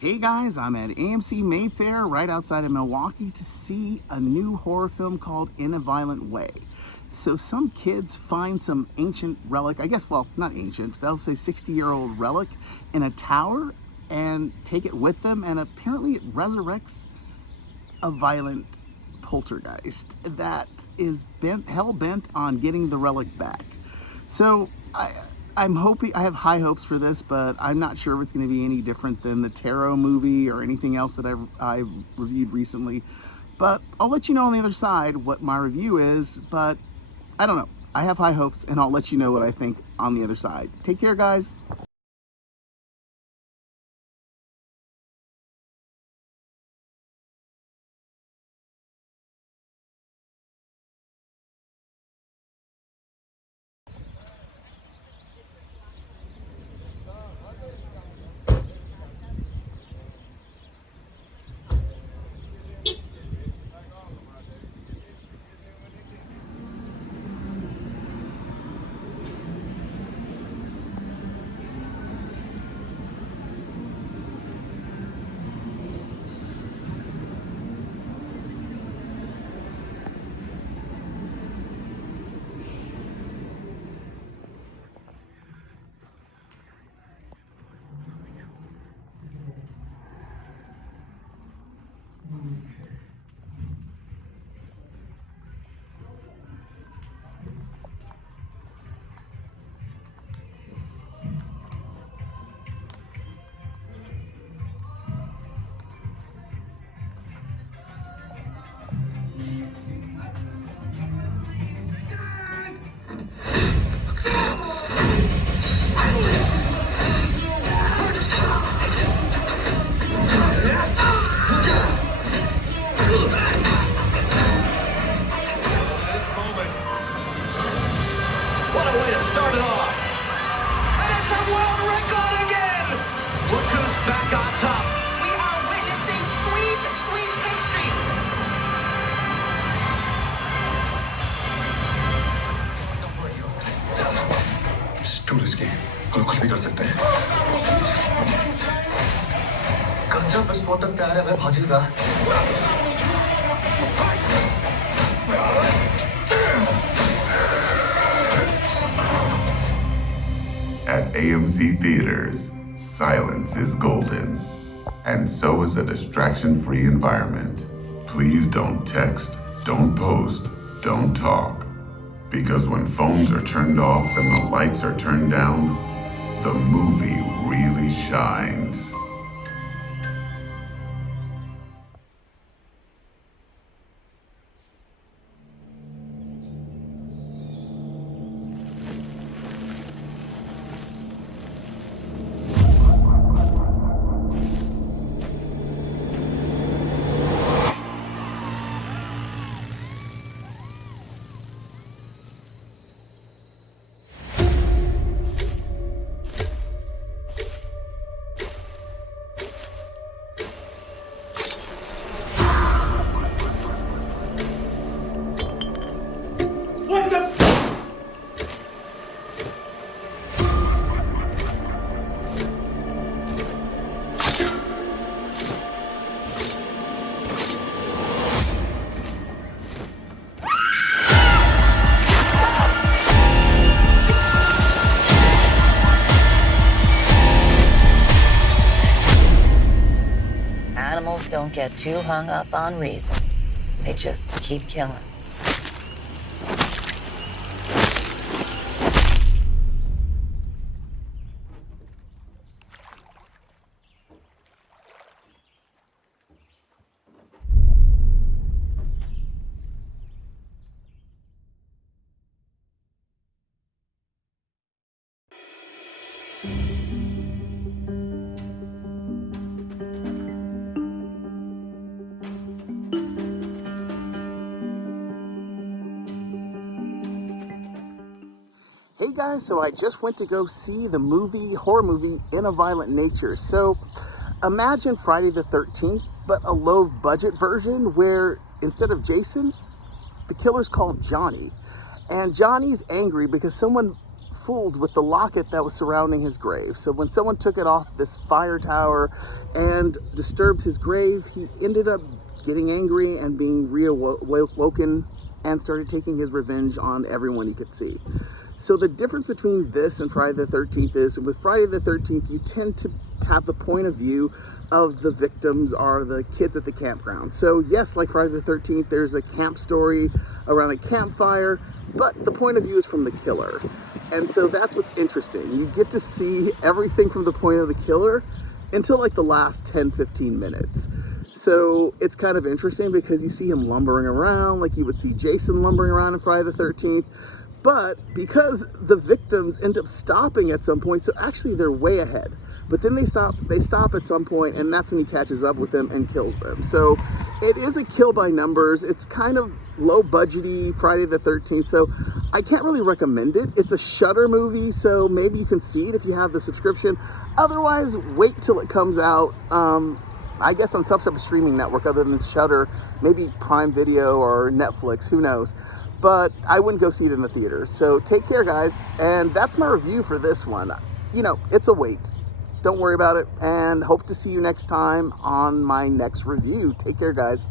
Hey guys, I'm at AMC Mayfair right outside of Milwaukee to see a new horror film called In a Violent Way. So some kids find some ancient relic, I guess, well, not ancient, they'll say 60-year-old relic in a tower and take it with them, and apparently it resurrects a violent poltergeist that is hell-bent on getting the relic back. So I'm hoping, I have high hopes for this, but I'm not sure if it's going to be any different than the Tarot movie or anything else that I've reviewed recently. But I'll let you know on the other side what my review is, but I don't know. I have high hopes, and I'll let you know what I think on the other side. Take care, guys. Do this game. हम कुछ भी कर सकते हैं। गंजा विस्फोटक तैयार है, मैं भागेगा। At AMC Theaters, silence is golden, and so is a distraction-free environment. Please don't text, don't post, don't talk. Because when phones are turned off and the lights are turned down, the movie really shines. Animals don't get too hung up on reason. They just keep killing. Hey guys, so I just went to go see the horror movie In a Violent Nature. So imagine Friday the 13th, but a low budget version where instead of Jason, the killer's called Johnny. And Johnny's angry because someone fooled with the locket that was surrounding his grave. So when someone took it off this fire tower and disturbed his grave, he ended up getting angry and being reawoken and started taking his revenge on everyone he could see. So the difference between this and Friday the 13th is, with Friday the 13th, you tend to have the point of view of the victims are the kids at the campground. So yes, like Friday the 13th, there's a camp story around a campfire, but the point of view is from the killer. And so that's what's interesting. You get to see everything from the point of the killer until like the last 10-15 minutes. So it's kind of interesting because you see him lumbering around like you would see Jason lumbering around in Friday the 13th. But because the victims end up stopping at some point, so actually they're way ahead. But then they stop at some point, and that's when he catches up with them and kills them. So it is a kill by numbers. It's kind of low budgety Friday the 13th, so I can't really recommend it. It's a Shudder movie, so maybe you can see it if you have the subscription. Otherwise, wait till it comes out. I guess on some type of streaming network other than Shudder, maybe Prime Video or Netflix, who knows. But I wouldn't go see it in the theater. So take care, guys. And that's my review for this one. You know, it's a wait. Don't worry about it. And hope to see you next time on my next review. Take care, guys.